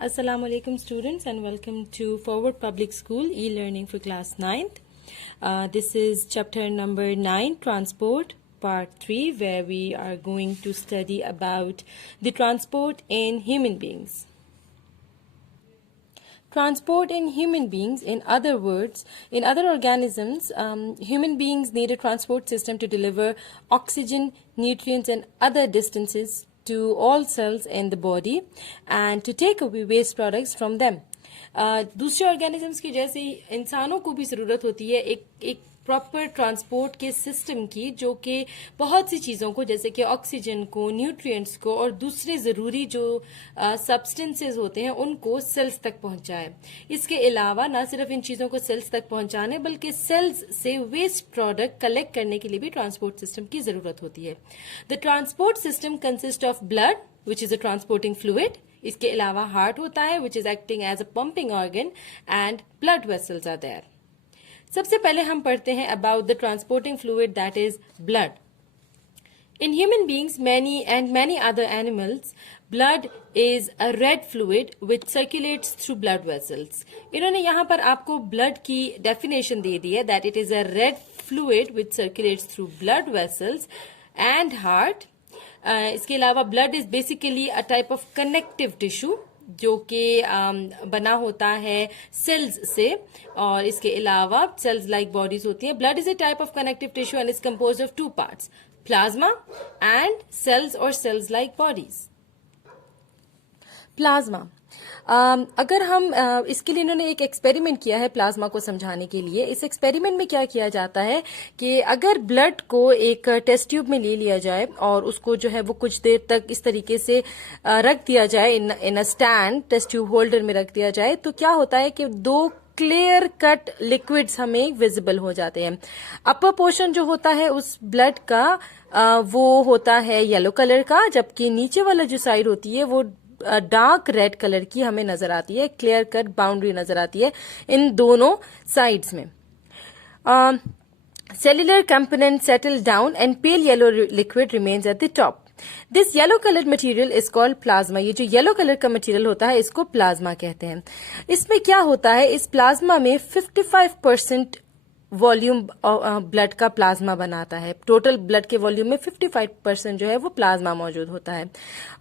Assalamu alaikum students and welcome to Forward Public School e-learning for class 9th. This is chapter number 9, Transport, part 3, where we are going to study about the transport in human beings. Transport in human beings, in other words, in other organisms, human beings need a transport system to deliver oxygen, nutrients and other distances to all cells in the body and to take away waste products from them. दूसरे organisms की जैसे इंसानों को भी ज़रूरत होती है एक प्रॉपर ट्रांसपोर्ट के सिस्टम की, जो कि बहुत सी चीज़ों को जैसे कि ऑक्सीजन को, न्यूट्रिएंट्स को और दूसरे ज़रूरी जो सब्सटेंसेस होते हैं उनको सेल्स तक पहुंचाए। इसके अलावा ना सिर्फ इन चीज़ों को सेल्स तक पहुंचाने बल्कि सेल्स से वेस्ट प्रोडक्ट कलेक्ट करने के लिए भी ट्रांसपोर्ट सिस्टम की ज़रूरत होती है। The transport system consist of blood which is a transporting fluid. इसके अलावा हार्ट होता है which is acting as a pumping organ and blood vessels are there. सबसे पहले हम पढ़ते हैं about the transporting fluid that is blood. In human beings, many other animals, blood is a red fluid which circulates through blood vessels. इन्होंने यहाँ पर आपको blood की definition दे दी है that it is a red fluid which circulates through blood vessels and heart. इसके अलावा blood is basically a type of connective tissue जो कि बना होता है सेल्स से, और इसके अलावा सेल्स लाइक बॉडीज होती हैं। Blood is a type of connective tissue and is composed of two parts, plasma and cells और सेल्स लाइक बॉडीज। प्लाज्मा, अगर हम इसके लिए इन्होंने एक एक्सपेरिमेंट किया है प्लाज्मा को समझाने के लिए। इस एक्सपेरिमेंट में क्या किया जाता है कि अगर ब्लड को एक टेस्ट ट्यूब में ले लिया जाए और उसको जो है वो कुछ देर तक इस तरीके से रख दिया जाए in a stand, test tube holder में रख दिया जाए, तो क्या होता है कि दो क्लियर कट लिक्विड्स हमें विजिबल हो जाते हैं। अपर पोर्शन जो होता है उस ब्लड का वो होता है येलो कलर का, जबकि नीचे वाला जो साइड होती है वो डार्क रेड कलर की हमें नजर आती है। क्लियर कट बाउंड्री नजर आती है इन दोनों साइड्स में। Cellular component settle down and pale yellow liquid remains at the top. This yellow colour material is called plasma. ये जो येलो कलर का मटेरियल होता है इसको प्लाज्मा कहते हैं। इसमें क्या होता है, इस प्लाज्मा में 55% वॉल्यूम ब्लड का प्लाज्मा बनाता है। टोटल ब्लड के वॉल्यूम में 55% जो है वो प्लाज्मा मौजूद होता है,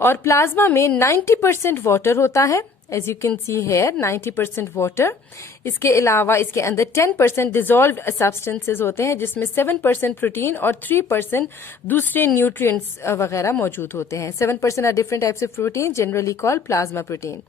और प्लाज्मा में 90% वाटर होता है। As you can see here 90% water. इसके अलावा इसके अंदर 10% डिजोल्व्ड सब्सटेंसेस होते हैं, जिसमें 7% प्रोटीन और 3% दूसरे न्यूट्रिएंट्स वगैरह मौजूद होते हैं। 7% are different types of protein generally called plasma protein.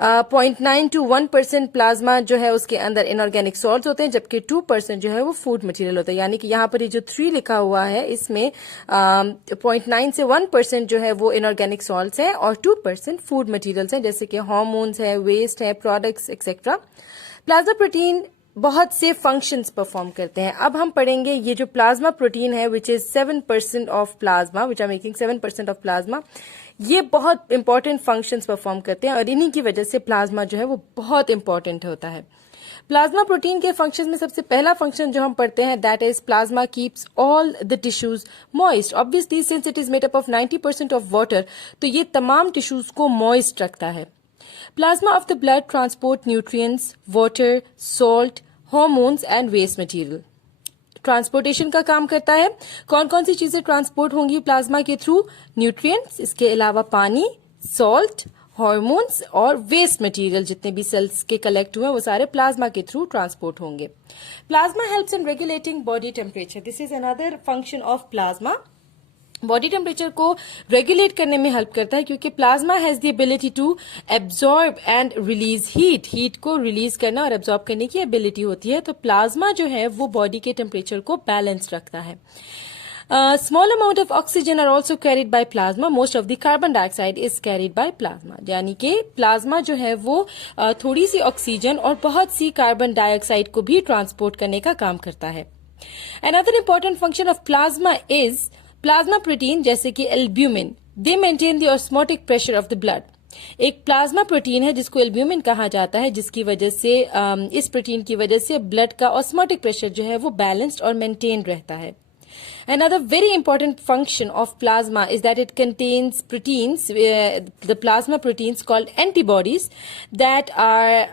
0.9 to 1% plasma जो है उसके अंदर इनऑर्गेनिक सॉल्ट्स होते हैं, जबकि 2% जो है वो फूड मटेरियल होता है। यानी कि यहाँ पर ये जो 3 लिखा हुआ है इसमें 0.9 से 1% जो है वो इनऑर्गेनिक सॉल्ट्स हैं और 2% फूड मटेरियल्स हैं, जैसे कि हार्मोन्स है, वेस्ट है, प्रोडक्ट्स एक्सेट्रा। प्लाज्मा प्रोटीन बहुत से फंक्शंस परफॉर्म करते हैं। अब हम पढ़ेंगे ये जो प्लाज्मा प्रोटीन है which is 7% of plasma, which are making 7% of plasma, ये बहुत इंपॉर्टेंट फंक्शंस परफॉर्म करते हैं और इन्हीं की वजह से प्लाज्मा जो है वो बहुत इंपॉर्टेंट होता है। प्लाज्मा प्रोटीन के फंक्शंस में सबसे पहला फंक्शन जो हम पढ़ते हैं that is plasma keeps all the tissues moist. Obviously since it is made up of 90% of water, तो ये तमाम टिश्यूज को मॉइस्ट रखता है। Plasma of the blood transport nutrients, water, salt, hormones and waste material. Transportation का काम करता है। कौन कौन सी चीजें ट्रांसपोर्ट होंगी प्लाज्मा के थ्रू? न्यूट्रिएंट्स, इसके अलावा पानी, सॉल्ट, हार्मोन्स और वेस्ट मटेरियल जितने भी सेल्स के कलेक्ट हुए वो सारे प्लाज्मा के थ्रू ट्रांसपोर्ट होंगे। Plasma helps in regulating body temperature. This is another function of plasma. Body temperature को रेगुलेट करने में हेल्प करता है, क्योंकि plasma has the ability to absorb and release heat. Heat को रिलीज करना और एब्जॉर्ब करने की एबिलिटी होती है, तो प्लाज्मा जो है वो बॉडी के टेम्परेचर को बैलेंस रखता है। Small amount of oxygen are also carried by plasma. Most of the carbon dioxide is carried by plasma. यानी कि प्लाज्मा जो है वो थोड़ी सी ऑक्सीजन और बहुत सी कार्बन डाइऑक्साइड को भी ट्रांसपोर्ट करने का काम करता है। Another important function of plasma is plasma protein, जैसे कि albumin, they maintain the osmotic pressure of the blood. एक प्लाज्मा प्रोटीन है जिसको एल्ब्यूमिन कहा जाता है, जिसकी वजह से इस प्रोटीन की वजह से ब्लड का ऑस्मोटिक प्रेशर जो है वो बैलेंस्ड और मेंटेन रहता है। Another very important function of plasma is that it contains proteins, the plasma proteins called antibodies, that are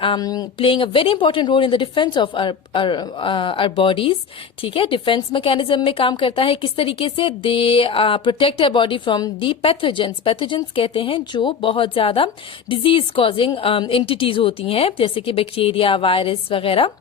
playing a very important role in the defense of our bodies. ठीक है, defence mechanism में काम करता है. किस तरीके से? They protect our body from the pathogens. Pathogens कहते हैं जो बहुत ज्यादा डिजीज कॉजिंग एंटिटीज होती हैं, जैसे कि बैक्टीरिया, वायरस वगैरह.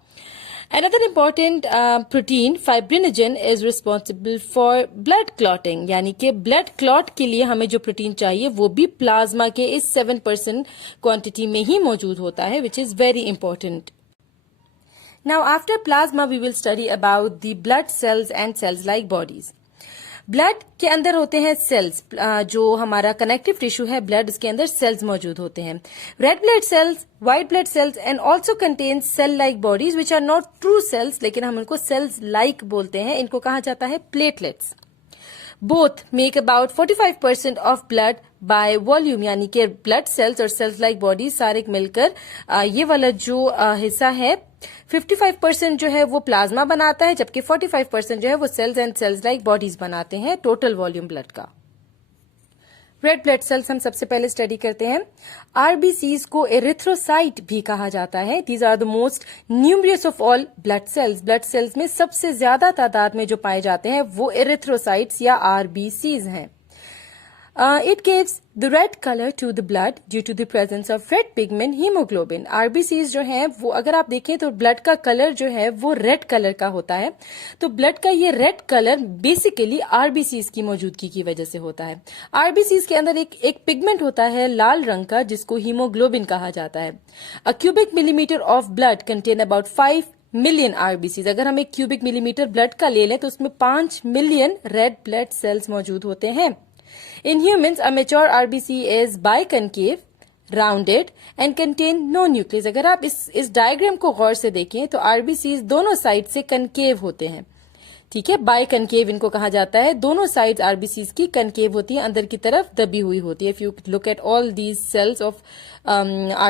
Another important protein, fibrinogen, is responsible for blood clotting. यानी कि blood clot के लिए हमें जो प्रोटीन चाहिए वो भी प्लाज्मा के इस 7% क्वांटिटी में ही मौजूद होता है, which is very important. Now after plasma we will study about the blood cells and cells like bodies. Blood के अंदर होते हैं सेल्स. जो हमारा कनेक्टिव टिश्यू है ब्लड, उसके अंदर सेल्स मौजूद होते हैं. Red blood cells, white blood cells and also contain cell like bodies which are not true cells, लेकिन हम इनको सेल्स लाइक बोलते हैं. इनको कहा जाता है platelets. Both make about 45% of blood by volume. यानी कि ब्लड सेल्स और सेल्स लाइक बॉडीज सारे मिलकर ये वाला जो हिस्सा है 55% जो है वो प्लाज्मा बनाता है, जबकि 45% जो है वो cells and cells like bodies बनाते हैं टोटल वॉल्यूम ब्लड का. रेड ब्लड सेल्स हम सबसे पहले स्टडी करते हैं. आरबीसीज को एरिथ्रोसाइट भी कहा जाता है. These are the most numerous of all blood cells. Blood cells में सबसे ज्यादा तादाद में जो पाए जाते हैं वो एरिथ्रोसाइट्स या आरबीसीज हैं. It gives the red color to the blood due to the presence of red pigment hemoglobin. RBCs जो हैं वो अगर आप देखें तो ब्लड का कलर जो है वो रेड कलर का होता है. तो ब्लड का ये रेड कलर बेसिकली RBCs की मौजूदगी की वजह से होता है. RBCs के अंदर एक पिगमेंट होता है लाल रंग का जिसको हीमोग्लोबिन कहा जाता है. A cubic millimeter of blood contain about 5 million RBCs. अगर हम एक क्यूबिक मिलीमीटर ब्लड का ले लें तो उसमें 5 मिलियन रेड ब्लड सेल्स मौजूद होते हैं. In humans, a mature RBC is biconcave, rounded and contain no nucleus. अगर आप इस डायग्राम को गौर से देखें तो RBCs दोनों साइड से कनकेव होते हैं. ठीक है, बाइकनकेव इनको कहा जाता है. दोनों साइड्स RBCs की कनकेव होती है, अंदर की तरफ दबी हुई होती है. If you look at all these cells of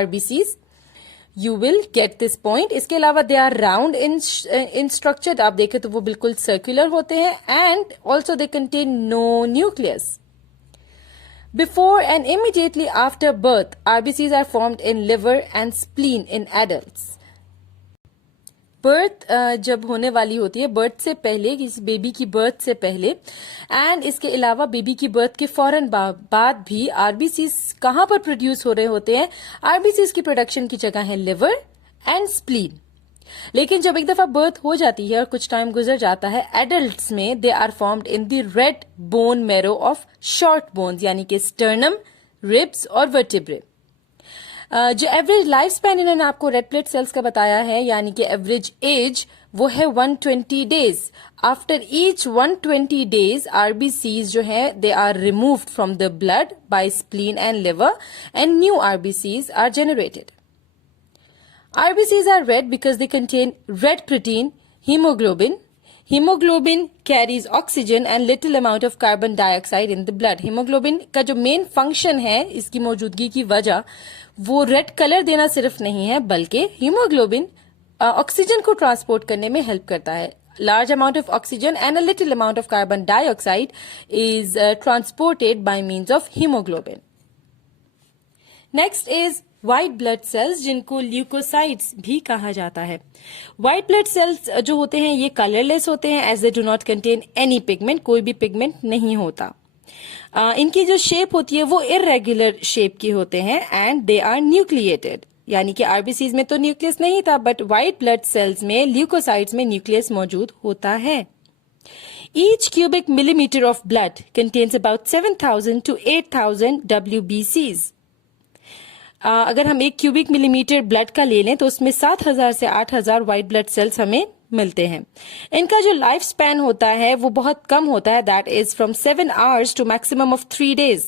RBCs, you will get this point. इसके अलावा they are round in structure. आप देखें तो वो बिल्कुल सर्कुलर होते हैं and also they contain no nucleus. Before and immediately after birth, RBCs are formed in liver and spleen in adults. Birth जब होने वाली होती है, बर्थ से पहले, किसी बेबी की बर्थ से पहले, एंड इसके अलावा बेबी की बर्थ के फौरन बाद भी आरबीसीज कहाँ पर प्रोड्यूस हो रहे होते हैं? आरबीसीज की प्रोडक्शन की जगह है लिवर एंड स्प्लीन. लेकिन जब एक दफा बर्थ हो जाती है और कुछ टाइम गुजर जाता है, एडल्ट्स में they are formed in the red bone marrow of short bones, यानी कि स्टर्नम, रिब्स और वर्टिब्रे. जो एवरेज लाइफ स्पैन इन्होंने आपको रेड ब्लड सेल्स का बताया है, यानी कि एवरेज एज वो है 120 days. After each 120 days RBCs जो है they are removed from the blood by spleen and liver and new RBCs are generated. RBCs are red because they contain red protein, hemoglobin. Hemoglobin carries oxygen and little amount of carbon dioxide in the blood. Hemoglobin का जो main function है इसकी मौजूदगी की वजह वो red colour देना सिर्फ नहीं है, बल्कि हीमोग्लोबिन ऑक्सीजन को ट्रांसपोर्ट करने में हेल्प करता है. Large amount of oxygen and a little amount of carbon dioxide is transported by means of hemoglobin. Next is white blood sales, जिनको ल्यूकोसाइट्स भी कहा जाता है. व्हाइट ब्लड सेल्स जो होते हैं ये कलरलेस होते हैं as they do not contain any pigment. कोई भी पिगमेंट नहीं होता. इनकी जो शेप होती है वो इरेगुलर शेप की होते हैं एंड दे आर न्यूक्लिएटेड. यानी कि आरबीसीज में तो न्यूक्लियस नहीं था, बट व्हाइट ब्लड सेल्स में ल्यूकोसाइट्स में न्यूक्लियस मौजूद होता है. Each cubic millimeter of blood contains about 7,000 to 8,000 WBCs. अगर हम एक क्यूबिक मिलीमीटर ब्लड का ले लें तो उसमें 7,000 से 8,000 व्हाइट ब्लड सेल्स हमें मिलते हैं. इनका जो लाइफ स्पैन होता है वो बहुत कम होता है, that is from 7 hours to maximum of 3 days,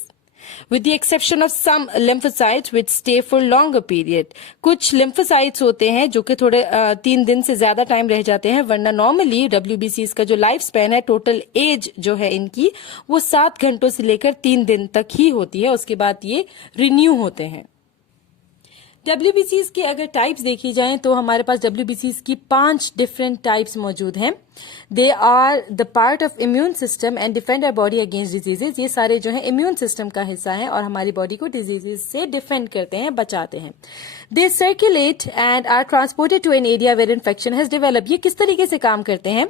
with the exception of some lymphocytes which stay for longer period. कुछ lymphocytes होते हैं जो कि थोड़े 3 दिन से ज्यादा टाइम रह जाते हैं, वरना नॉर्मली WBCs का जो लाइफ स्पैन है, टोटल एज जो है इनकी वो 7 घंटों से लेकर 3 दिन तक ही होती है. उसके बाद ये रिन्यू होते हैं. WBCs के अगर टाइप्स देखी जाएं तो हमारे पास WBCs की 5 डिफरेंट टाइप्स मौजूद हैं। They are the part of immune system and defend our body against diseases. ये सारे जो है इम्यून सिस्टम का हिस्सा है और हमारी बॉडी को डिजीजेज से डिफेंड करते हैं, बचाते हैं। They circulate and are transported to an area where infection has develop. ये किस तरीके से काम करते हैं?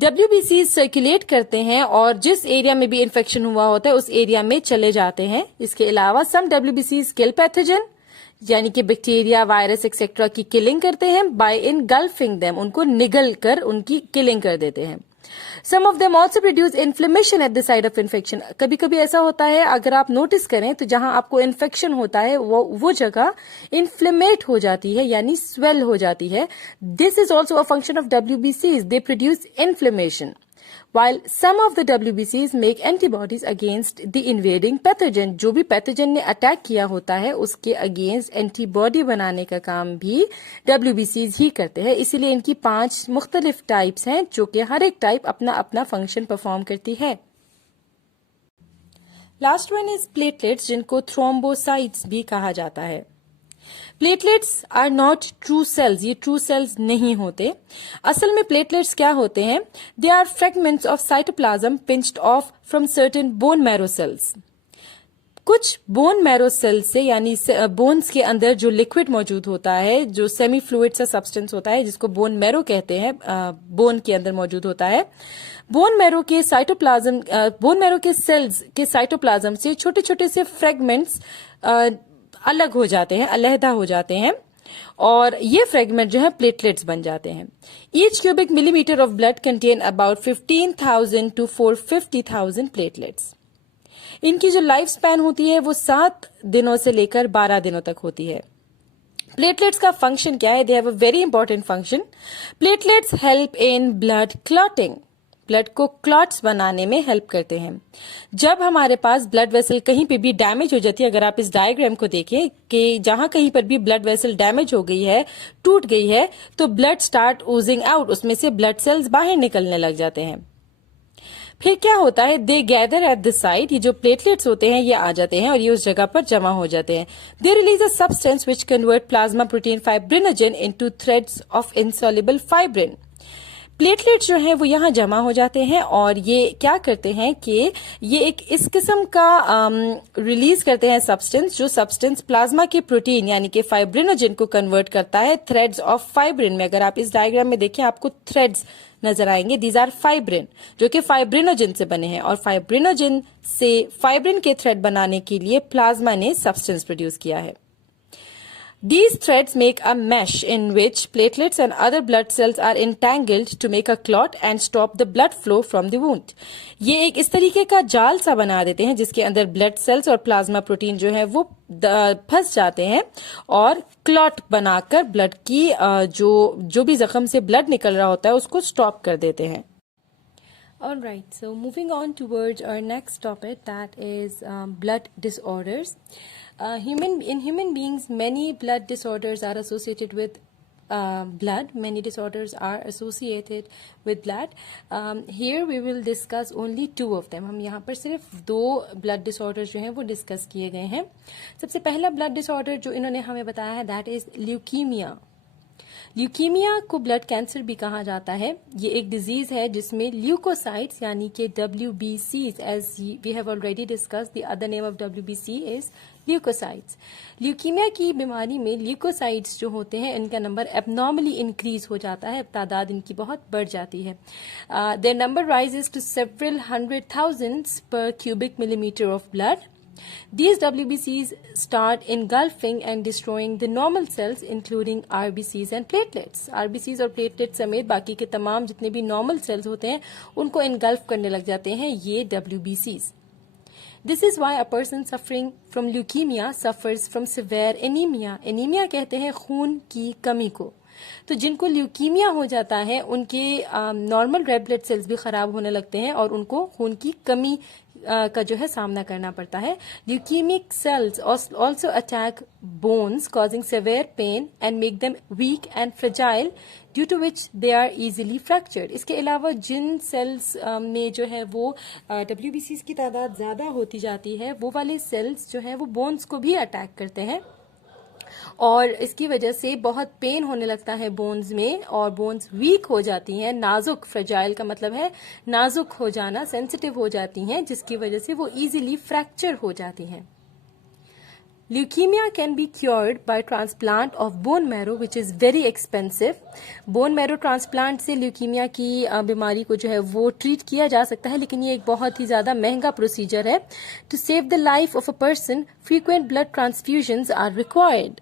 WBCs सर्कुलेट करते हैं और जिस एरिया में भी इन्फेक्शन हुआ होता है उस एरिया में चले जाते हैं। इसके अलावा सम WBCs किल पैथोजन, यानी कि बैक्टीरिया, वायरस एक्सेट्रा की किलिंग करते हैं बाय इनगल्फिंग देम, उनको निगल कर उनकी किलिंग कर देते हैं। Some of them also produce inflammation at the side of infection. कभी कभी ऐसा होता है, अगर आप नोटिस करें तो जहां आपको इन्फेक्शन होता है वो जगह इन्फ्लेमेट हो जाती है, यानी स्वेल हो जाती है। This is also a function of WBCs, they produce inflammation. While some of the WBCs make antibodies against the invading pathogen, जो भी पैथोजन ने अटैक किया होता है उसके अगेंस्ट एंटीबॉडी बनाने का काम भी WBCs ही करते हैं। इसीलिए इनकी 5 मुख्तलिफ टाइप्स हैं जो कि हर एक टाइप अपना अपना फंक्शन परफॉर्म करती है। लास्ट वन इज प्लेटलेट्स, जिनको थ्रोम्बोसाइट्स भी कहा जाता है। Platelets are not true cells, ये ट्रू सेल्स नहीं होते। असल में प्लेटलेट्स क्या होते हैं? They are fragments of cytoplasm pinched off from certain bone marrow cells. कुछ बोन मैरो सेल्स से, यानी बोन्स के अंदर जो लिक्विड मौजूद होता है, जो सेमी फ्लूइड सा सब्सटेंस होता है जिसको बोन मैरो कहते हैं, बोन के अंदर मौजूद होता है। बोन मैरो के साइटोप्लाज्म, बोन मैरो के सेल्स के साइटोप्लाज्म से छोटे छोटे से फ्रेगमेंट्स अलग हो जाते हैं, अलहदा हो जाते हैं और ये फ्रेगमेंट जो है प्लेटलेट्स बन जाते हैं। Each cubic millimetre of blood contain about 15,000 to 450,000 platelets. इनकी जो लाइफ स्पैन होती है वो 7 दिनों से लेकर 12 दिनों तक होती है। प्लेटलेट्स का फंक्शन क्या है? They have a very important function. Platelets help in blood clotting, blood को क्लॉट्स बनाने में हेल्प करते हैं। जब हमारे पास ब्लड वेसल कहीं पे भी डैमेज हो जाती है, अगर आप इस डायग्राम को देखें कि जहां कहीं पर भी ब्लड वेसल डैमेज हो गई है, टूट गई है, तो ब्लड स्टार्ट ओजिंग आउट, उसमें से ब्लड सेल्स बाहर निकलने लग जाते हैं। फिर क्या होता है? They gather at the site, ये जो प्लेटलेट्स होते हैं ये आ जाते हैं और ये उस जगह पर जमा हो जाते हैं। They release a substance which convert plasma protein fibrinogen into threads of insoluble fibrin. Platelets जो हैं वो यहाँ जमा हो जाते हैं और ये क्या करते हैं कि ये एक इस किस्म का रिलीज करते हैं सब्सटेंस, जो सब्सटेंस प्लाज्मा के प्रोटीन यानी कि फाइब्रिनोजन को कन्वर्ट करता है थ्रेड्स ऑफ फाइब्रिन में। अगर आप इस डायग्राम में देखें आपको थ्रेड्स नजर आएंगे, दीज आर फाइब्रिन, जो कि फाइब्रिनोजन से बने हैं और फाइब्रिनोजन से फाइब्रिन के थ्रेड बनाने के लिए प्लाज्मा ने सब्सटेंस प्रोड्यूस किया है। These threads make a mesh in which platelets and other blood cells are entangled to make a clot and stop the blood flow from the wound. ये एक इस तरीके का जाल सा बना देते हैं जिसके अंदर ब्लड सेल्स और प्लाज्मा प्रोटीन जो है वो फंस जाते हैं और क्लॉट बनाकर ब्लड की जो भी जख्म से ब्लड निकल रहा होता है उसको स्टॉप कर देते हैं। All right, so moving on towards our next topic, that is blood disorders. In human beings, many blood disorders are associated with blood. Many disorders are associated with blood. Here we will discuss only 2 of them. हम यहाँ पर सिर्फ 2 blood disorders जो हैं वो discuss किए गए हैं। सबसे पहला blood disorder जो इन्होंने हमें बताया है, that is leukemia. ल्यूकीमिया को ब्लड कैंसर भी कहा जाता है। ये एक डिजीज है जिसमें ल्यूकोसाइट्स यानी कि WBCs, as we have already discussed, the other name of WBC is leucocytes. Leukaemia की बीमारी में ल्यूकोसाइट्स जो होते हैं इनका नंबर एबनॉर्मली इंक्रीज हो जाता है, तादाद इनकी बहुत बढ़ जाती है। Their number rises to several 100,000 per cubic millimetre of blood. These WBCs start engulfing and destroying the normal cells including RBCs and platelets. RBCs और platelets समेत बाकी के तमाम जितने भी normal cells होते हैं उनको engulf करने लग जाते हैं ये WBCs. This is why a person suffering from leukemia suffers from severe anemia. Anemia कहते हैं खून की कमी को। तो जिनको ल्यूकीमिया हो जाता है उनके नॉर्मल रेड ब्लड सेल्स भी खराब होने लगते हैं और उनको खून की कमी का जो है सामना करना पड़ता है। Leukaemic cells also attack bones causing severe pain and make them weak and fragile due to which they are easily fractured. इसके अलावा जिन सेल्स में जो है वो WBCs की तादाद ज्यादा होती जाती है वो वाले सेल्स जो है वो बोन्स को भी अटैक करते हैं और इसकी वजह से बहुत पेन होने लगता है बोन्स में और बोन्स वीक हो जाती हैं, नाजुक, फ्रेजाइल का मतलब है नाजुक हो जाना, सेंसिटिव हो जाती हैं, जिसकी वजह से वो इजीली फ्रैक्चर हो जाती हैं। Leukemia can be cured by transplant of bone marrow, which is very expensive. Bone marrow transplant से ल्यूकीमिया की बीमारी को जो है वो ट्रीट किया जा सकता है, लेकिन ये एक बहुत ही ज़्यादा महंगा प्रोसीजर है। To save the life of a person, frequent blood transfusions are required.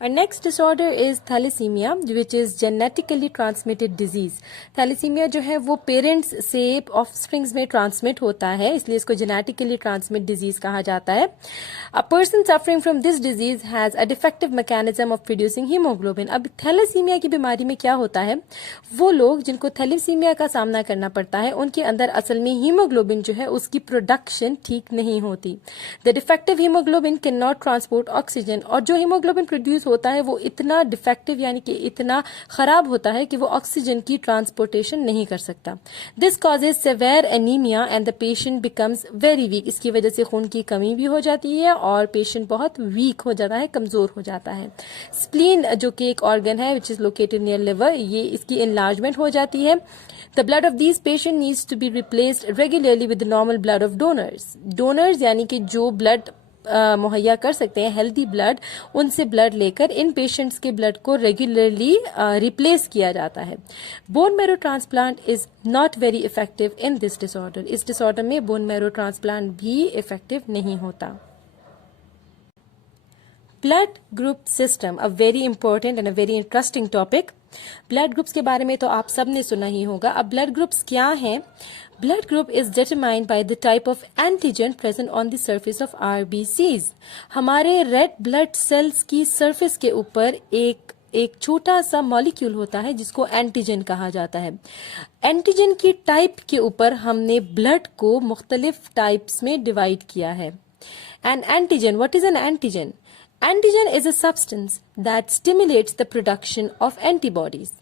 Our next disorder is thalassemia, which is genetically transmitted disease. Thalassemia जो है वो पेरेंट्स से ऑफस्प्रिंग्स में ट्रांसमिट होता है, इसलिए इसको genetically transmitted disease कहा जाता है. A person suffering from this disease has a defective mechanism of producing hemoglobin. अब थैलेसीमिया की बीमारी में क्या होता है, वो लोग जिनको थैलेसीमिया का सामना करना पड़ता है उनके अंदर असल में हीमोग्लोबिन जो है उसकी प्रोडक्शन ठीक नहीं होती. The defective hemoglobin cannot transport oxygen. और जो हीमोग्लोबिन प्रोड्यूस होता है वो इतना डिफेक्टिव यानी कि इतना खराब होता है कि वो ऑक्सीजन की ट्रांसपोर्टेशन नहीं कर सकता. This causes severe anaemia and the patient becomes very weak. इसकी वजह से खून की कमी भी हो जाती है और पेशेंट बहुत वीक हो जाता है, कमजोर हो जाता है. स्प्लीन जो कि एक ऑर्गन है which is located near liver, ये इसकी एनलार्जमेंट हो जाती है. The blood of these patients needs to be replaced regularly with the normal blood of donors. Donors यानी कि जो ब्लड मुहैया कर सकते हैं, हेल्दी ब्लड, उनसे ब्लड लेकर इन पेशेंट्स के ब्लड को रेगुलरली रिप्लेस किया जाता है. Bone marrow transplant is not very effective in this disorder. इस डिसऑर्डर में बोन मैरो ट्रांसप्लांट भी इफेक्टिव नहीं होता. Blood group system, a very important and a very interesting topic. Blood groups के बारे में तो आप सब ने सुना ही होगा. अब ब्लड ग्रुप्स क्या हैं? Blood group is determined by the type of antigen present on the surface of RBCs. हमारे रेड ब्लड सेल्स की सरफेस के ऊपर एक छोटा सा मॉलिक्यूल होता है जिसको एंटीजन कहा जाता है. एंटीजन की टाइप के ऊपर हमने ब्लड को मुख्तलिफ टाइप्स में डिवाइड किया है. N antigen, what is an antigen? Antigen is a substance that stimulates the production of antibodies.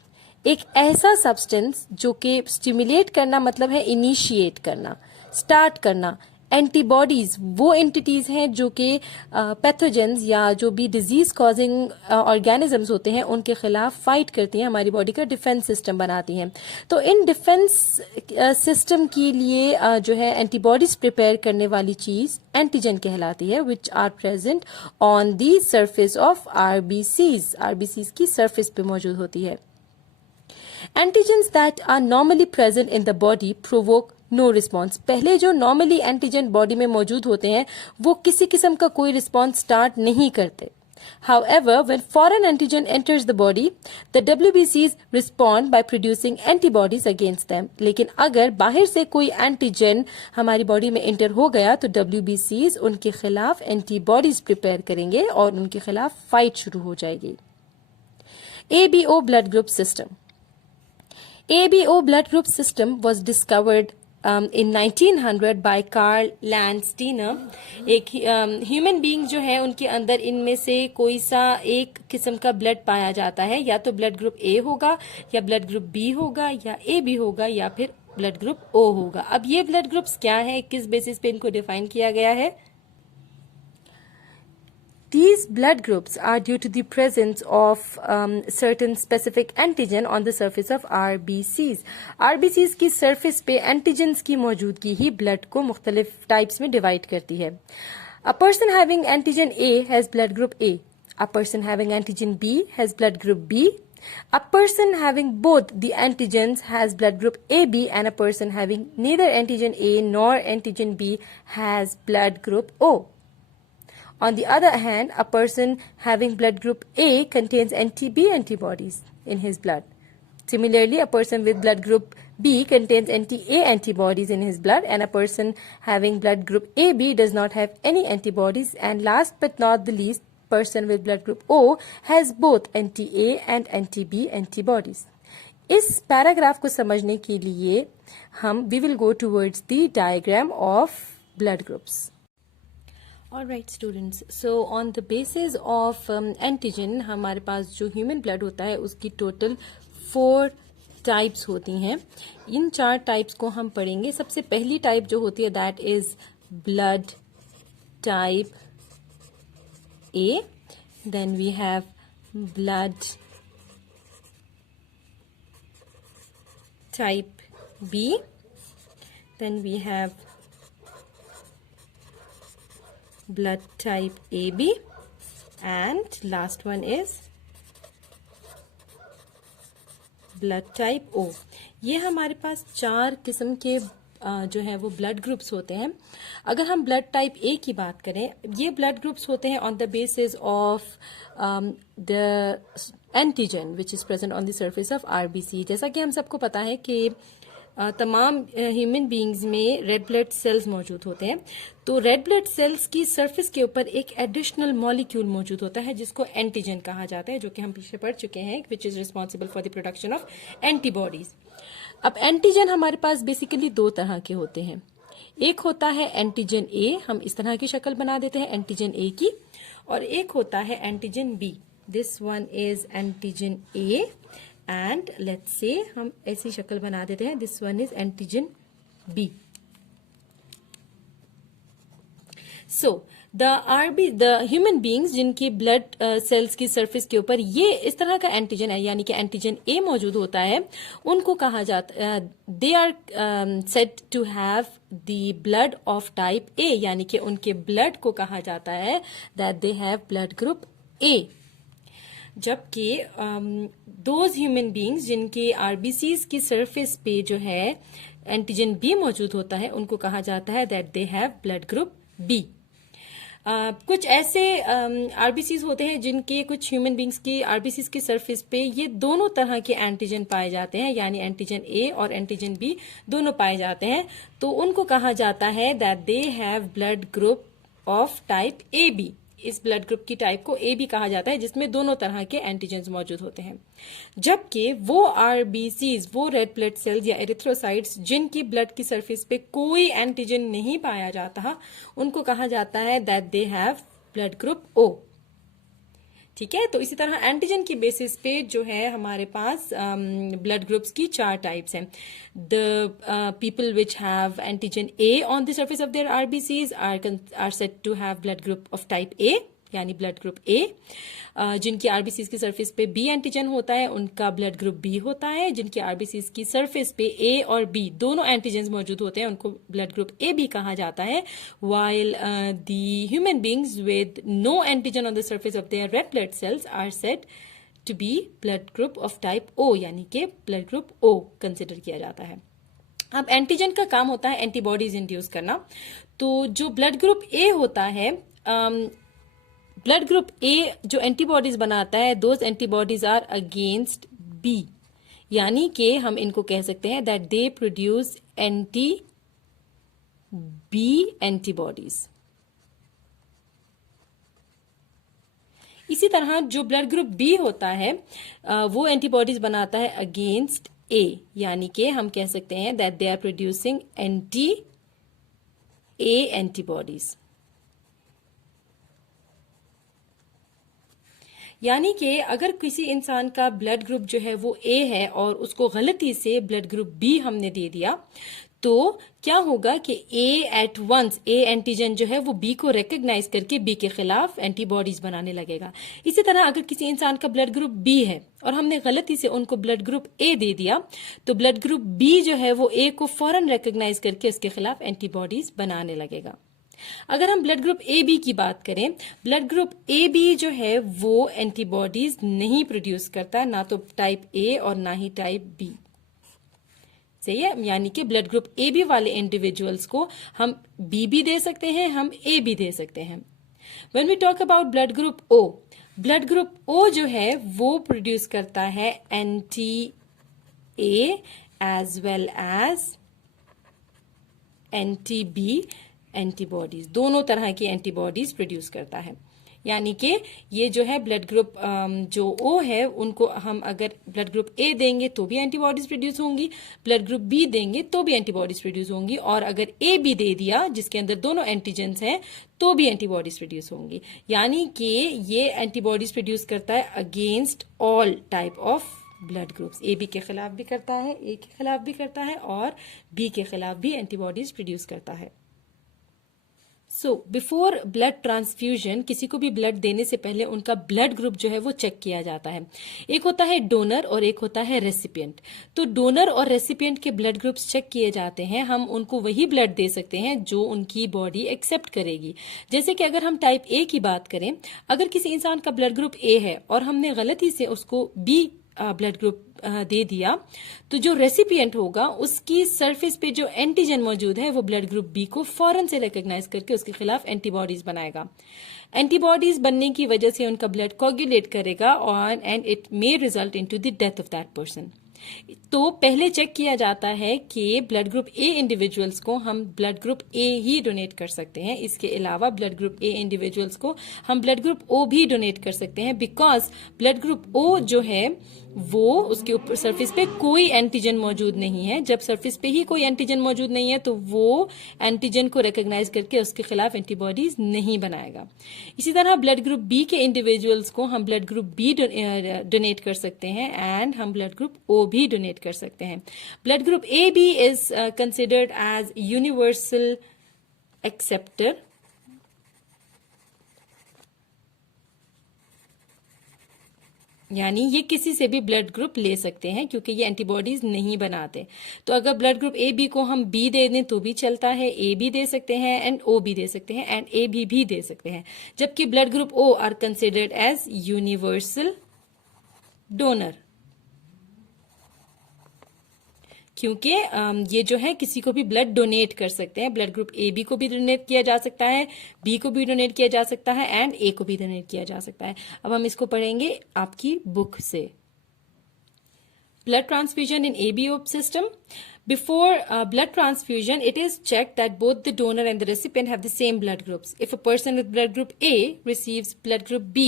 एक ऐसा सब्सटेंस जो कि स्टिमुलेट करना मतलब है इनिशिएट करना, स्टार्ट करना. एंटीबॉडीज वो एंटिटीज हैं जो कि पैथोजेंस या जो भी डिजीज कॉजिंग ऑर्गेनिजम्स होते हैं उनके खिलाफ फाइट करती हैं, हमारी बॉडी का डिफेंस सिस्टम बनाती हैं. तो इन डिफेंस सिस्टम के लिए जो है एंटीबॉडीज प्रिपेयर करने वाली चीज एंटीजन कहलाती है, which are present on the surface of RBCs. RBCs की सरफेस पे मौजूद होती है. Antigens that are normally present in the body provoke no response. पहले जो नॉर्मली एंटीजन बॉडी में मौजूद होते हैं वो किसी किस्म का कोई रिस्पॉन्स स्टार्ट नहीं करते. However, when foreign antigen enters the body, the WBCs respond by producing antibodies against them. लेकिन अगर बाहर से कोई एंटीजन हमारी बॉडी में एंटर हो गया तो WBCs उनके खिलाफ एंटीबॉडीज प्रिपेयर करेंगे और उनके खिलाफ फाइट शुरू हो जाएगी. ABO blood group system. ABO blood group system was discovered in 1900 by Carl Landsteiner. एक ह्यूमन बीइंग जो है उनके अंदर इनमें से कोई सा एक किस्म का ब्लड पाया जाता है, या तो ब्लड ग्रुप ए होगा या ब्लड ग्रुप बी होगा या ए बी होगा या फिर ब्लड ग्रुप ओ होगा. अब ये ब्लड ग्रुप्स क्या है, किस बेसिस पे इनको डिफाइन किया गया है? These blood groups are due to the presence of certain specific antigen on the surface of RBCs. RBCs की surface पे antigens की मौजूदगी ही blood को मुख्तलिफ types में divide करती है. A person having antigen A has blood group A. A person having antigen B has blood group B. A person having both the antigens has blood group AB, and a person having neither antigen A nor antigen B has blood group O. On the other hand, a person having blood group A contains anti-B antibodies in his blood. Similarly, a person with blood group B contains anti-A antibodies in his blood, and a person having blood group AB does not have any antibodies. And last but not the least, person with blood group O has both anti-A and anti-B antibodies. इस paragraph को समझने के लिए we will go towards the diagram of blood groups. Alright students, so on the basis of antigen हमारे पास जो human blood होता है उसकी टोटल 4 टाइप्स होती हैं. इन 4 टाइप्स को हम पढ़ेंगे. सबसे पहली टाइप जो होती है that is blood type A. then we have blood type B, then we have blood type AB, and last one is blood type O। ये हमारे पास 4 किस्म के जो है वो ब्लड ग्रुप्स होते हैं। अगर हम ब्लड टाइप A की बात करें, ये ब्लड ग्रुप्स होते हैं on the basis of the antigen which is present on the surface of RBC. जैसा कि हम सबको पता है कि तमाम ह्यूमन बीइंग्स में रेड ब्लड सेल्स मौजूद होते हैं, तो रेड ब्लड सेल्स की सरफेस के ऊपर एक एडिशनल मॉलिक्यूल मौजूद होता है जिसको एंटीजन कहा जाता है, जो कि हम पीछे पढ़ चुके हैं, which is responsible for the production of antibodies. अब एंटीजन हमारे पास बेसिकली 2 तरह के होते हैं। एक होता है एंटीजन ए, हम इस तरह की शक्ल बना देते हैं एंटीजन ए की, और एक होता है antigen B. This one is antigen A and let's say हम ऐसी शक्ल बना देते हैं, this one is antigen B. So the human beings जिनकी ब्लड सेल्स की सरफेस के ऊपर ये इस तरह का एंटीजन है, यानी कि एंटीजन ए मौजूद होता है, उनको कहा जाता, they are said to have the blood of type A, यानी कि उनके ब्लड को कहा जाता है that they have blood group A. जबकि दोज ह्यूमन बींग्स जिनके आरबीसीज की सरफेस पे जो है एंटीजन बी मौजूद होता है, उनको कहा जाता है that they have blood group B. कुछ ऐसे आरबीसीज होते हैं जिनके, कुछ ह्यूमन बींग्स की आरबीसीज की सरफेस पे ये दोनों तरह के एंटीजन पाए जाते हैं, यानी एंटीजन ए और एंटीजन बी दोनों पाए जाते हैं, तो उनको कहा जाता है that they have blood group of type A B. इस ब्लड ग्रुप की टाइप को ए बी कहा जाता है जिसमें दोनों तरह के एंटीजन्स मौजूद होते हैं। जबकि वो आरबीसीज, वो रेड ब्लड सेल्स या एरिथ्रोसाइट्स जिनकी ब्लड की सरफेस पे कोई एंटीजन नहीं पाया जाता, उनको कहा जाता है that they have blood group O. ठीक है, तो इसी तरह एंटीजन की बेसिस पे जो है हमारे पास ब्लड ग्रुप्स की 4 टाइप्स हैं। The people which have antigen A on the surface of their RBCs are said to have blood group of type A, यानी ब्लड ग्रुप ए। जिनकी आरबीसीज की सरफेस पे बी एंटीजन होता है, उनका ब्लड ग्रुप बी होता है। जिनकी आरबीसीज की सरफेस पे ए और बी दोनों एंटीजन मौजूद होते हैं, उनको ब्लड ग्रुप ए बी कहा जाता है। While the human beings with no antigen on the surface of their red blood cells are said to be blood group of type O, यानी कि ब्लड ग्रुप ओ consider किया जाता है। अब antigen का काम होता है एंटीबॉडीज इंड्यूस करना, तो जो ब्लड ग्रुप ए होता है, ब्लड ग्रुप ए जो एंटीबॉडीज बनाता है, those antibodies are against B, यानी कि हम इनको कह सकते हैं that they produce anti B antibodies. इसी तरह जो ब्लड ग्रुप बी होता है वो एंटीबॉडीज बनाता है अगेंस्ट ए, यानी कि हम कह सकते हैं that they are producing anti A antibodies. यानी कि अगर किसी इंसान का ब्लड ग्रुप जो है वो ए है और उसको गलती से ब्लड ग्रुप बी हमने दे दिया, तो क्या होगा कि ए एट वंस, ए एंटीजन जो है वो बी को रिकॉग्नाइज करके बी के खिलाफ एंटीबॉडीज बनाने लगेगा। इसी तरह अगर किसी इंसान का ब्लड ग्रुप बी है और हमने गलती से उनको ब्लड ग्रुप ए दे दिया, तो ब्लड ग्रुप बी जो है वो ए को फौरन रिकॉग्नाइज करके उसके खिलाफ एंटीबॉडीज बनाने लगेगा। अगर हम ब्लड ग्रुप ए बी की बात करें, ब्लड ग्रुप ए बी जो है वो एंटीबॉडीज नहीं प्रोड्यूस करता, ना तो टाइप ए और ना ही टाइप बी। सही है, यानी कि ब्लड ग्रुप ए बी वाले इंडिविजुअल्स को हम बी भी दे सकते हैं, हम ए भी दे सकते हैं। When we talk about blood group O, blood group O जो है वो प्रोड्यूस करता है anti A as well as anti B antibodies, दोनों तरह की एंटीबॉडीज प्रोड्यूस करता है। यानी कि ये जो है ब्लड ग्रुप जो ओ है, उनको हम अगर ब्लड ग्रुप ए देंगे तो भी एंटीबॉडीज प्रोड्यूस होंगी, ब्लड ग्रुप बी देंगे तो भी एंटीबॉडीज प्रोड्यूस होंगी, और अगर ए बी दे दिया जिसके अंदर दोनों एंटीजेंस हैं तो भी एंटीबॉडीज प्रोड्यूस होंगी। यानी कि ये एंटीबॉडीज प्रोड्यूस करता है against all type of blood groups. A B के खिलाफ भी करता है, ए के खिलाफ भी करता है, और बी के खिलाफ भी एंटीबॉडीज प्रोड्यूस करता है। सो बिफोर ब्लड ट्रांसफ्यूजन किसी को भी ब्लड देने से पहले उनका ब्लड ग्रुप जो है वो चेक किया जाता है। एक होता है डोनर और एक होता है रेसिपिएंट। तो डोनर और रेसिपिएंट के ब्लड ग्रुप्स चेक किए जाते हैं। हम उनको वही ब्लड दे सकते हैं जो उनकी बॉडी एक्सेप्ट करेगी। जैसे कि अगर हम टाइप ए की बात करें, अगर किसी इंसान का ब्लड ग्रुप ए है और हमने गलती से उसको बी ब्लड ग्रुप दे दिया, तो जो रेसिपिएंट होगा उसकी सरफेस पे जो एंटीजन मौजूद है वो ब्लड ग्रुप बी को फौरन से रिकॉग्नाइज करके उसके खिलाफ एंटीबॉडीज बनाएगा। एंटीबॉडीज बनने की वजह से उनका ब्लड कोगुलेट करेगा और and it may result into the death of that person. तो पहले चेक किया जाता है कि ब्लड ग्रुप ए इंडिविजुअल्स को हम ब्लड ग्रुप ए ही डोनेट कर सकते हैं। इसके अलावा ब्लड ग्रुप ए इंडिविजुअल्स को हम ब्लड ग्रुप ओ भी डोनेट कर सकते हैं, बिकॉज ब्लड ग्रुप ओ जो है वो उसके ऊपर सरफेस पे कोई एंटीजन मौजूद नहीं है। जब सरफेस पे ही कोई एंटीजन मौजूद नहीं है तो वो एंटीजन को रिकॉग्नाइज करके उसके खिलाफ एंटीबॉडीज नहीं बनाएगा। इसी तरह ब्लड ग्रुप बी के इंडिविजुअल्स को हम ब्लड ग्रुप बी डोनेट कर सकते हैं एंड हम ब्लड ग्रुप ओ भी डोनेट कर सकते हैं। Blood group A B is considered as universal acceptor, यानी ये किसी से भी ब्लड ग्रुप ले सकते हैं क्योंकि ये एंटीबॉडीज नहीं बनाते। तो अगर ब्लड ग्रुप ए बी को हम बी दे दें तो भी चलता है, ए भी दे सकते हैं एंड ओ भी दे सकते हैं एंड ए भी दे सकते हैं। जबकि blood group O are considered as universal donor, क्योंकि ये जो है किसी को भी ब्लड डोनेट कर सकते हैं। ब्लड ग्रुप ए बी को भी डोनेट किया जा सकता है, बी को भी डोनेट किया जा सकता है एंड ए को भी डोनेट किया जा सकता है। अब हम इसको पढ़ेंगे आपकी बुक से। Blood transfusion in ABO system. Before blood transfusion, it is checked that both the donor and the recipient have the same blood groups. If a person with blood group A receives blood group B,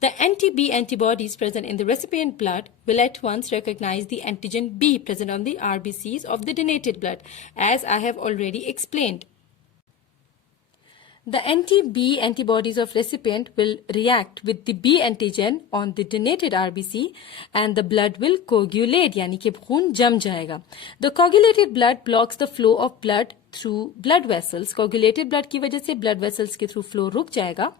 the anti-B antibodies present in the recipient blood will at once recognize the antigen B present on the RBCs of the donated blood, as I have already explained. The anti-B antibodies of recipient will react with the B antigen on the donated RBC and the blood will coagulate, यानी कि खून जम जाएगा. The coagulated blood blocks the flow of blood through blood vessels. Coagulated blood की वजह से blood vessels के through flow रुक जाएगा.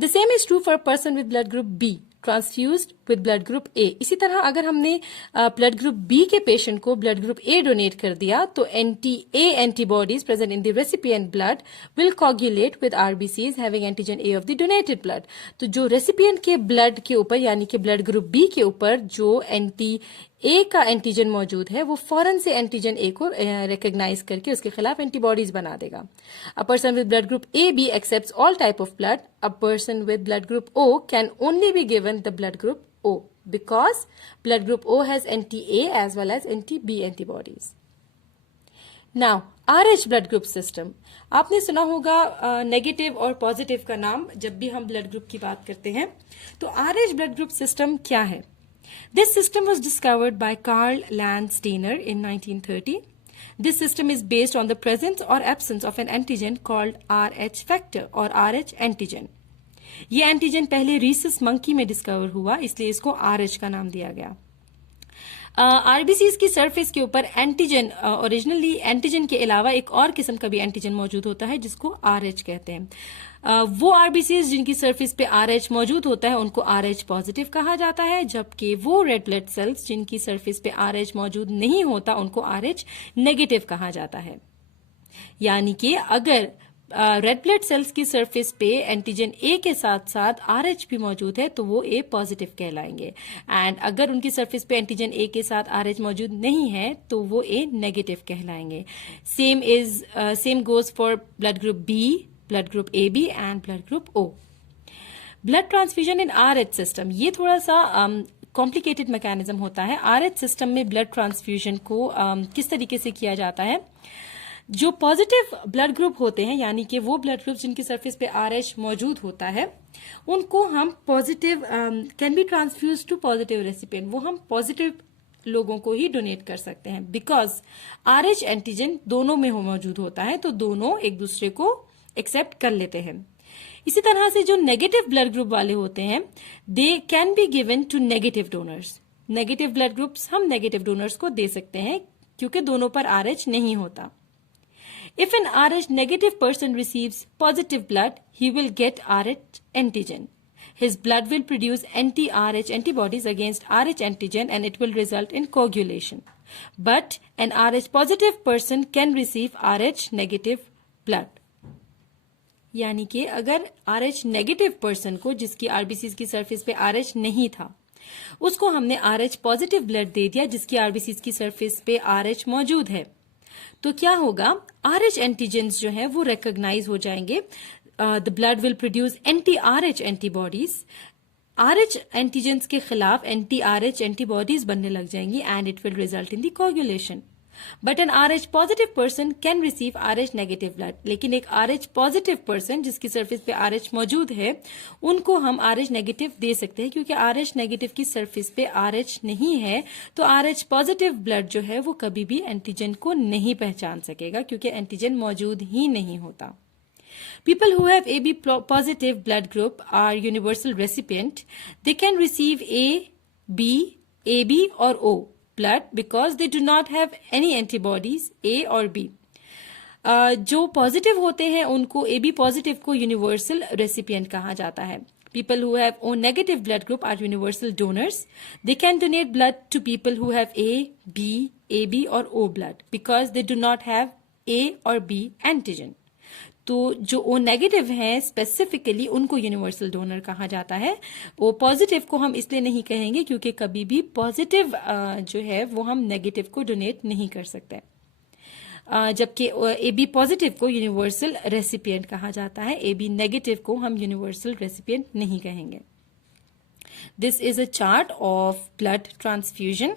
The same is true for a person with blood group B transfused with blood group A. इसी तरह अगर हमने blood group B के पेशेंट को blood group A डोनेट कर दिया तो anti-A antibodies present in the recipient blood will coagulate with RBCs having antigen A of the donated blood. तो जो रेसिपिएंट के ब्लड के ऊपर यानी कि ब्लड ग्रुप बी के ऊपर जो एंटी ए का एंटीजन मौजूद है वो फौरन से एंटीजन ए को रिकॉग्नाइज करके उसके खिलाफ एंटीबॉडीज बना देगा. A person with blood group A B accepts all type of blood. A person with blood group O can only be given the blood group O because blood group O has anti A as well as anti B antibodies. Now RH blood group system. आपने सुना होगा negative और positive का नाम जब भी हम blood group की बात करते हैं. तो RH ब्लड ग्रुप सिस्टम क्या है? This system was discovered by Karl Landsteiner in 1930. This system is based on the presence or absence of an antigen called RH factor or RH antigen. ये antigen पहले Rhesus monkey में discover हुआ, इसलिए इसको RH का नाम दिया गया. आरबीसीज की सरफेस के ऊपर एंटीजन, ओरिजिनली एंटीजन के अलावा एक और किस्म का भी एंटीजन मौजूद होता है जिसको RH कहते हैं. वो आरबीसीज जिनकी सरफेस पे RH मौजूद होता है उनको RH पॉजिटिव कहा जाता है, जबकि वो रेड ब्लड सेल्स जिनकी सरफेस पे RH मौजूद नहीं होता उनको RH नेगेटिव कहा जाता है. यानी कि अगर रेड ब्लड सेल्स की सरफेस पे एंटीजन ए के साथ साथ RH भी मौजूद है तो वो ए पॉजिटिव कहलाएंगे, एंड अगर उनकी सरफेस पे एंटीजन ए के साथ RH मौजूद नहीं है तो वो ए नेगेटिव कहलाएंगे. Same goes for blood group B, blood group A B and blood group O. Blood transfusion in RH system, ये थोड़ा सा कॉम्प्लिकेटेड मैकेनिज्म होता है. RH सिस्टम में ब्लड ट्रांसफ्यूजन को किस तरीके से किया जाता है? जो पॉजिटिव ब्लड ग्रुप होते हैं यानी कि वो ब्लड ग्रुप जिनकी सरफेस पे RH मौजूद होता है उनको हम positive can be transfuse to positive recipient, वो हम पॉजिटिव लोगों को ही डोनेट कर सकते हैं बिकॉज RH एंटीजन दोनों में मौजूद होता है तो दोनों एक दूसरे को एक्सेप्ट कर लेते हैं. इसी तरह से जो नेगेटिव ब्लड ग्रुप वाले होते हैं they can be given to negative donors. Negative blood groups हम नेगेटिव डोनर्स को दे सकते हैं क्योंकि दोनों पर RH नहीं होता. If an Rh negative person receives positive blood, he will get Rh antigen. His blood will produce anti-Rh antibodies against Rh antigen and it will result in coagulation. But an Rh positive person can receive Rh negative blood. यानी कि अगर RH negative person को, जिसकी RBCs की surface पे RH नहीं था, उसको हमने RH पॉजिटिव ब्लड दे दिया जिसकी आरबीसीज की सरफेस पे RH मौजूद है, तो क्या होगा, RH एंटीजेंस जो है वो रिकॉग्नाइज हो जाएंगे. The blood will produce anti RH antibodies. RH antigens के खिलाफ एंटी RH एंटीबॉडीज बनने लग जाएंगी and it will result in the coagulation. But an RH positive person can receive RH negative blood. लेकिन एक RH पॉजिटिव पर्सन जिसकी surface पे RH मौजूद है, उनको हम RH नेगेटिव दे सकते हैं क्योंकि RH नेगेटिव की सरफेस पे RH नहीं है, तो RH पॉजिटिव ब्लड जो है वो कभी भी एंटीजन को नहीं पहचान सकेगा क्योंकि एंटीजन मौजूद ही नहीं होता. People who have AB positive blood group are universal recipient. They can receive A, B, AB or O blood because they do not have any antibodies A or B. जो positive होते हैं उनको AB positive को universal recipient कहा जाता है. People who have O negative blood group are universal donors. They can donate blood to people who have A, B, AB or O blood because they do not have A or B antigen. तो जो O negative हैं specifically उनको universal donor कहा जाता है. O positive को हम इसलिए नहीं कहेंगे क्योंकि कभी भी पॉजिटिव जो है वो हम नेगेटिव को डोनेट नहीं कर सकते, जबकि ए बी पॉजिटिव को यूनिवर्सल रेसिपिएंट कहा जाता है. ए बी नेगेटिव को हम यूनिवर्सल रेसिपिएंट नहीं कहेंगे. This is a chart of blood transfusion.